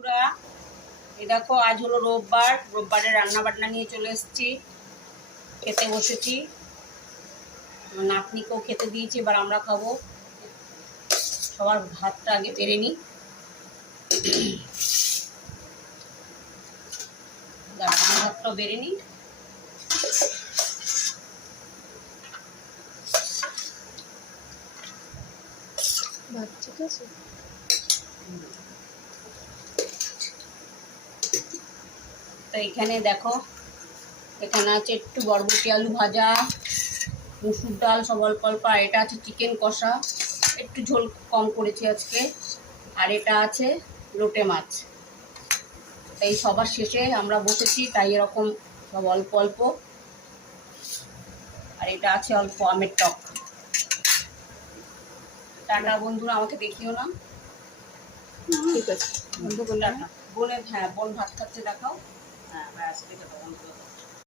বন্ধুরা, এই দেখো আজ হলো রোববার। রোববারে রান্না বান্না নিয়ে চলে এসেছি, খেতে বসেছি। আমার নাতনিকেও খেতে দিয়েছি, এবার আমরা খাবো। সবার ভাতটা আগে বেড়ে নিই। আমার ভাতটাও বেড়ে নিই। ঠিক আছে। তো এখানে দেখো, এখানে আছে একটু বরবটি আলু ভাজা, মুসুর ডাল সব অল্প অল্প, আর এটা আছে চিকেন কষা, একটু ঝোল কম করেছি আজকে, আর এটা আছে লোটে মাছ। তাই সবার শেষে আমরা বসেছি, তাই এরকম সব অল্প অল্প। আর এটা আছে অল্প আমের টক। টাটা বন্ধুরা, আমাকে দেখিও না। ঠিক আছে, বন্ধ করলাম। টাটা। বোনের, হ্যাঁ বোন ভাত খাচ্ছে, দেখাও। হ্যাঁ ব্যাস।